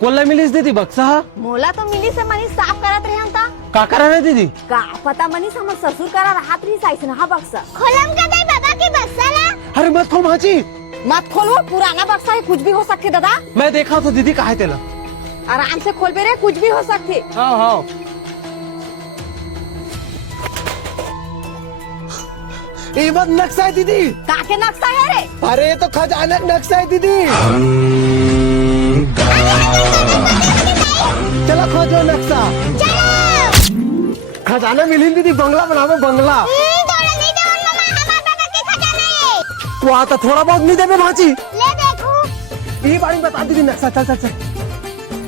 कोल्ला मिलीस दीदी बक्सा मोला तो मिली से मनी साफ करत रहे हम ता का करा रे दीदी का पता मनी से हमर ससुर करा राहत रही साइस ना हा बक्सा खोलम के दे बाबा की बक्सा ला। अरे मत खोल भाची मत खोलो, पुराना बक्सा है, कुछ भी हो सकते दादा। मैं देखा तो दीदी कहा तेला आराम से खोल रे, कुछ भी हो सकते। हाँ हाँ ये मत नक्शा है दीदी। का के नक्शा है रे? अरे ये तो खजाना नक्शा है दीदी। चलो खोजो नक्शा। खजाना मिली दीदी, बंगला बनाओ बंगला। वो आता थोड़ा बहुत नहीं देवे भाची। ले देखो ये बारी बता दीदी नक्शा। चल चल चल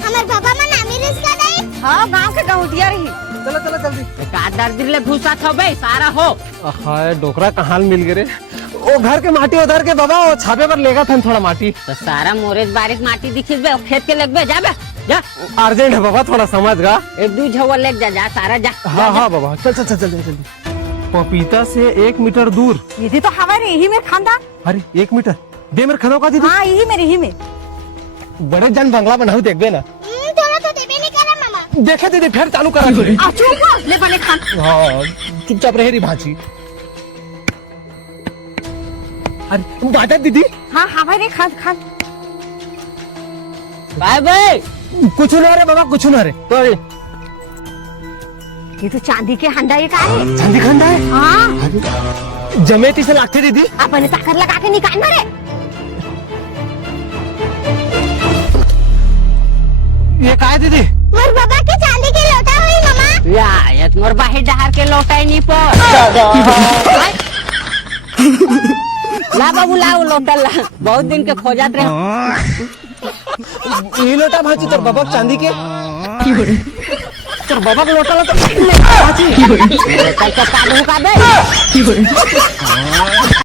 हमर बाबा मन अमीर इसका नहीं। हाँ गांव के गाँवटिया रही। चलो चलो जल्दी। का दर्द ले भूसा था बे सारा हो। हाय डोकरा कहाँ मिल गए रे। वो घर के माटी उधर के बाबा वो छापे पर लेगा था थोड़ा माटी। तो सारा मोरेज बारिश माटी दिखिस बे, खेत के लग बे जा बे जा। अर्जेंट है बाबा, थोड़ा समझ गा। एक दू झवा लेक जा जा सारा जा। हाँ हाँ बाबा चल चल चल चल चल। पपीता से 1 मीटर दूर। यही तो हवा रे, यही में खानदा। अरे 1 मीटर दे मेरे खानों का दीदी। हाँ यही में, यही में। बड़े जन बंगला बनाऊ देख बे ना। थोड़ा तो देबे नहीं करा मामा। देखे दीदी फिर चालू करा। चुप ले बने खान। हाँ चुपचाप रहे री भाची। अरे बाटा दीदी। हाँ हवा रे, खान खान। Bye bye. कुछ ना रे बाबा, कुछ ना रे। ये तो चांदी के हंडा ये का है? चांदी खंडा है। हाँ जमेती से लागते दीदी। अपने ताकत लगा के निकालना रे। ये का है दीदी? मोर बाबा के चांदी के लोटा हुई मामा। या ये मोर बाहर डहार के लौटाई नहीं पर। ला बाबू ला वो लोटा ला, बहुत दिन के खोजत रहे। ये लोटा भाची तेरे बाबा चांदी के। तेरे बाबा का लोटा ला तो भाची। कल का काबू का बे।